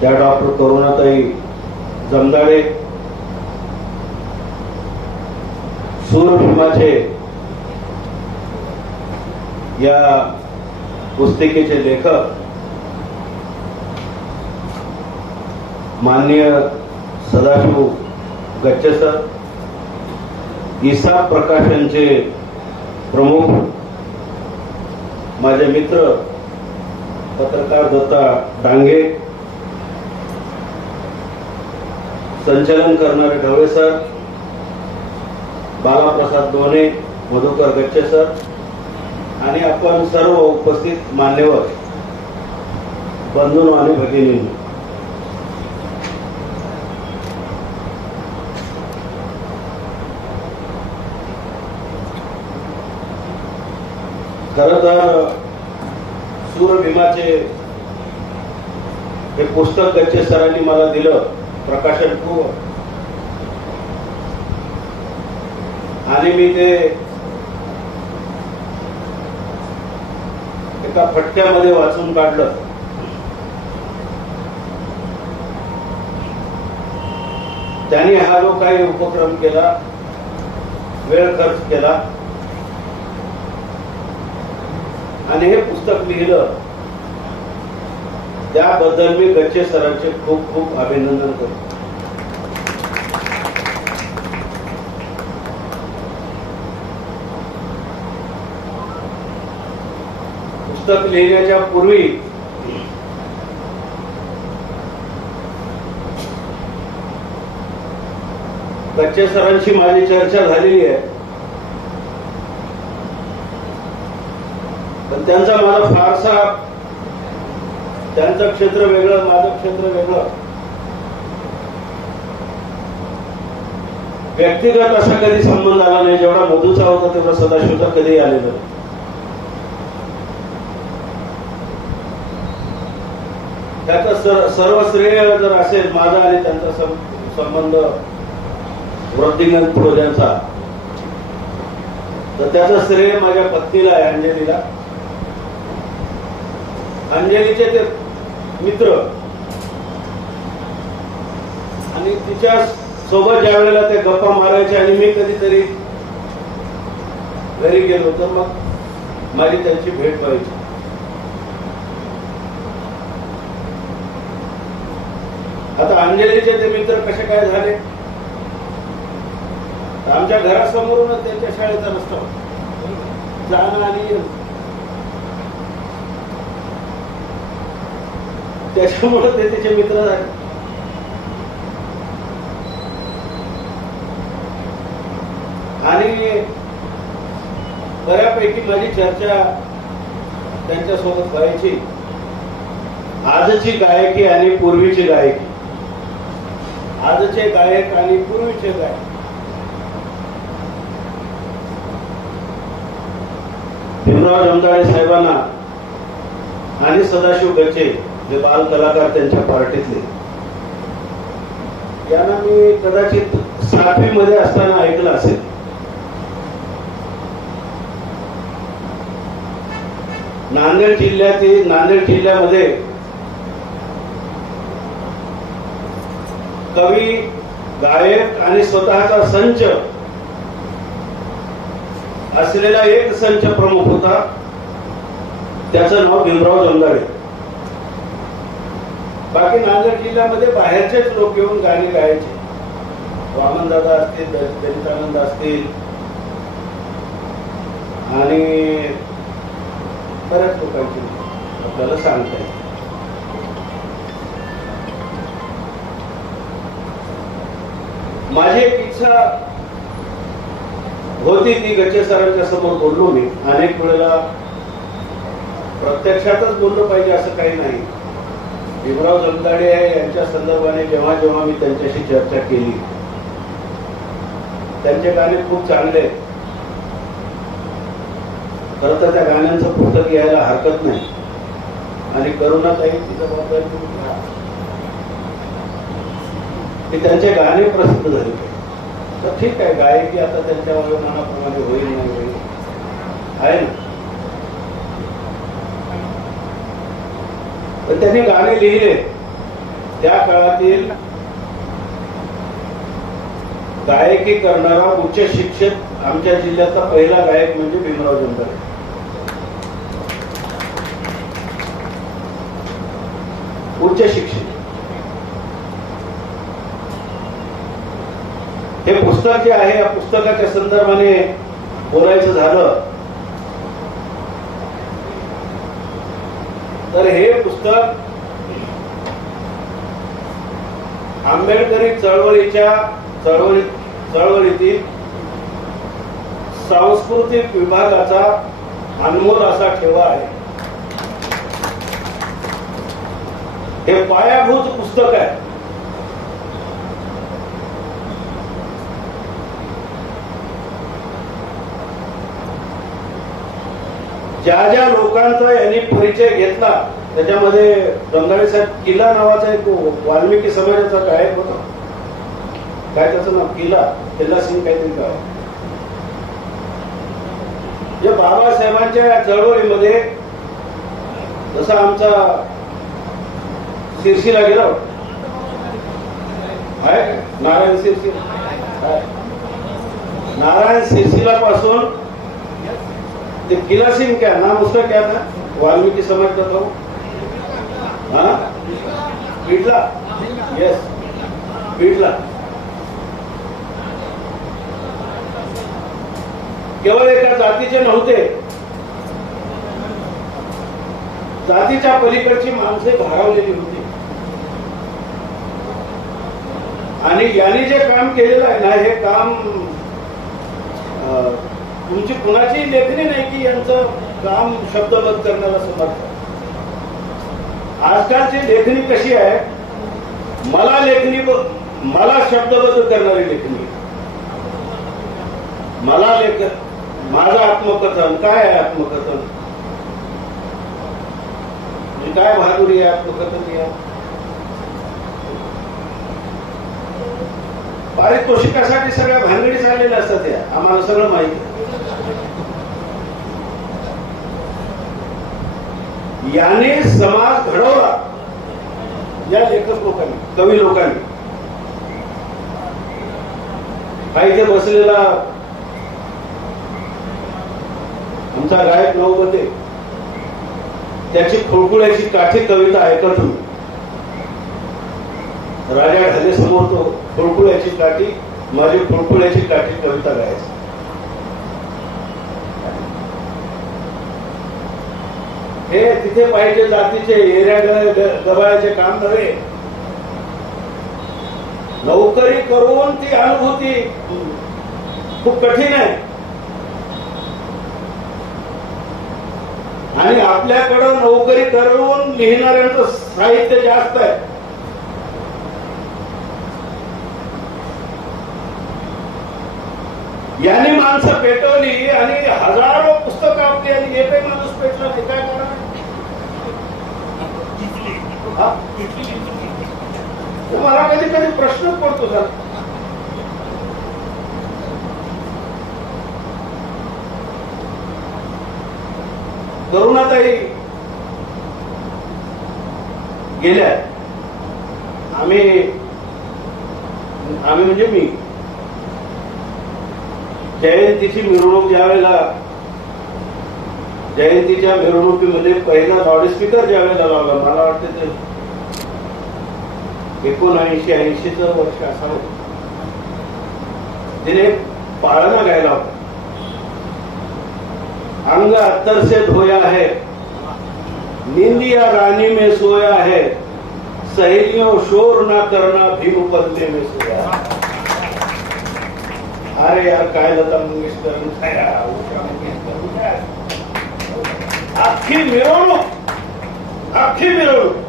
त्या डॉक्टर करुणाताई जमदाडे सूरभीमाचे या पुस्तिकेचे लेखक माननीय सदाशिव गच्चे सर ईसा प्रकाशनचे प्रमुख माझे मित्र पत्रकार दत्ता डांगे संचलन करणारे ढवळे सर बालाप्रसाद दोने मधुकर गच्चे सर आणि आपण सर्व उपस्थित मान्यवर बंधून आणि भगिनी खर तर सूरभीमाचे हे पुस्तक गच्चे सरांनी मला दिलं. प्रकाशन खूप आणि मी ते एका फटक्यामध्ये वाचून काढलं. त्यांनी हा जो काही उपक्रम केला वेळ खर्च केला आणि हे पुस्तक लिहिलं त्याबद्दल मी गच्चे सरांचे खूप खूप अभिनंदन करतो. पुस्तक लिहिण्याच्या पूर्वी गच्चे सरांशी माझी चर्चा झालेली आहे. पण त्यांचा मला फारसा त्यांचं क्षेत्र वेगळं माझं क्षेत्र वेगळं व्यक्तिगत असा कधी संबंध आला नाही जेवढा मधूचा होता तेवढा सदाशिवचा कधी आलेला नाही. त्याचं सर सर्व श्रेय जर असेल माझा आणि त्यांचा संबंध वृद्धिंगत प्रोजांचा तर त्याचं श्रेय माझ्या पत्नीला आहे अंजलीला अंजलीचे ते मित्र. आणि तिच्या सोबत ज्या वेळेला ते गप्पा मारायचे आणि मी कधीतरी घरी गेलो तर मग माझी त्यांची भेट व्हायची. आता अंजलीचे ते मित्र कसे काय झाले? आमच्या घरासमोरूनच त्यांच्या शाळेचा रस्ता होता. जाणं आणि त्याच्यामुळे ते त्याचे मित्र झाले. आणि बऱ्यापैकी माझी चर्चा त्यांच्यासोबत व्हायची. आजची गायकी आणि पूर्वीची गायकी. आजचे गायक आणि पूर्वीचे गायक. भीमराव जमदाळे साहेबांना आणि सदाशिव गचे जे बाल कलाकार त्यांच्या पार्टीतले. यांना मी कदाचित सातवी मध्ये असताना ऐकलं असेल. नांदेड जिल्ह्यातील नांदेड जिल्ह्यामध्ये कवी गायक आणि स्वतःचा संच असलेला एक संच प्रमुख होता. त्याचं नाव भीमराव जंगाडे बाकी नांदेड जिल्ह्यामध्ये बाहेरचेच लोक येऊन गाणी गायचे. वामनदादा असतील दलितानंद असतील. आणि बऱ्याच लोकांची आपल्याला सांगता येईल. माझी एक इच्छा होती ती गच्चे सरांच्या समोर बोललो मी. अनेक वेळेला प्रत्यक्षातच बोललो पाहिजे असं काही नाही. भीमराव जमदाडे यांच्या संदर्भाने जेव्हा जेव्हा मी त्यांच्याशी चर्चा केली त्यांचे गाणे खूप चांगले खरं तर त्या गाण्यांचं पुस्तक यायला हरकत नाही. आणि करुणाताई काही जबाबदारी की त्यांचे गाणे प्रसिद्ध झाले तर ठीक आहे गायकी आता त्यांच्या वयोमानाप्रमाणे होईल नाही होईल. आहे ना? त्यांनी गाणे लिहिले. त्या काळातील गायकी करणारा उच्च शिक्षक आमच्या जिल्ह्याचा पहिला गायक म्हणजे भीमराव जंदारे उच्च शिक्षण हे पुस्तक जे आहे या पुस्तकाच्या संदर्भाने बोलायचं झालं तर हे पुस्तक आंबेडकरी चळवळीच्या चळवळी चळवळीतील सांस्कृतिक विभागाचा अनमोल असा ठेवा आहे. हे पायाभूत पुस्तक आहे. ज्या ज्या लोकांचा यांनी परिचय घेतला त्याच्यामध्ये रंगाळे साहेब किल्ला नावाचा एक वाल्मिकी समाजाचा गायक होता. काय त्याचं नाव? किल्ला. किल्ला सिंग काहीतरी गाव जे बाबासाहेबांच्या या चळवळीमध्ये जसा आमचा शिरशीला गेला हो. नारायण शिरशी नारायण शिरशीला पासून ते किला सिंह क्या नाम उसका क्या था? वाल्मीकि समाज का था वो। हाँ? बिड़ला यस बिड़ला केवळ एका जातीचे नव्हते. जातीच्या पलीकडची माणसे भारावलेली होती. आणि यांनी जे काम केलेलं आहे ना हे काम तुमची कुणाची लेखणी नाही की यांचं काम शब्दबद्ध करण्याला समर्थ. आजकालची लेखणी कशी आहे मला लेखणी मला शब्दबद्ध करणारी लेखणी. मला लेख माझं आत्मकथन काय आहे आत्मकथन? म्हणजे काय बहादुरी आहे आत्मकथन या? पारितोषिकासाठी सगळ्या भानगडी चाललेल्या असतात या आम्हाला सगळं माहिती. याने समाज घडवला. या लेखक लोकांनी कवी लोकांनी. हा इथे बसलेला आमचा गायक नवबते त्याची खोळकुळ्याची काठी कविता ऐकत राजा ढाले समोर तो खुळखुळ्याची काठी माझी खुळखुळ्याची काठी कविता गायची. हे तिथे पाहिजे जातीचे एरिया दबाळ्याचे काम नव्हे. नोकरी करून ती अनुभूती खूप कठीण आहे. आणि आपल्याकडं नोकरी करून लिहिणाऱ्यांचं साहित्य जास्त आहे. याने माणसं पेटवली आणि हजारो पुस्तक आपली आणि एकही माणूस पेटला ते काय करणार मला कधी कधी प्रश्न पडतो सर करुणाताई गेल्या. आम्ही आम्ही म्हणजे मी. जयंतीची मिरवणूक ज्यावेळेला जयंतीच्या मिरवणुकीमध्ये पहिला लाऊड स्पीकर ज्यावेळेला लावला मला वाटतं ते एकोणऐंशी ऐंशीच वर्ष असावं. तिने पाळणा गायला होता. अंग अत्तर से धोया है निंदिया रानी में सोया है सहेलियों शोर ना करना भीम पल्ले में सोया अरे અરે યાર કાયદાતા મિનિસ્ટર થયા ઓછા મિનિસ્ટર થયા. આખી મેળવણું આખી મેળવણું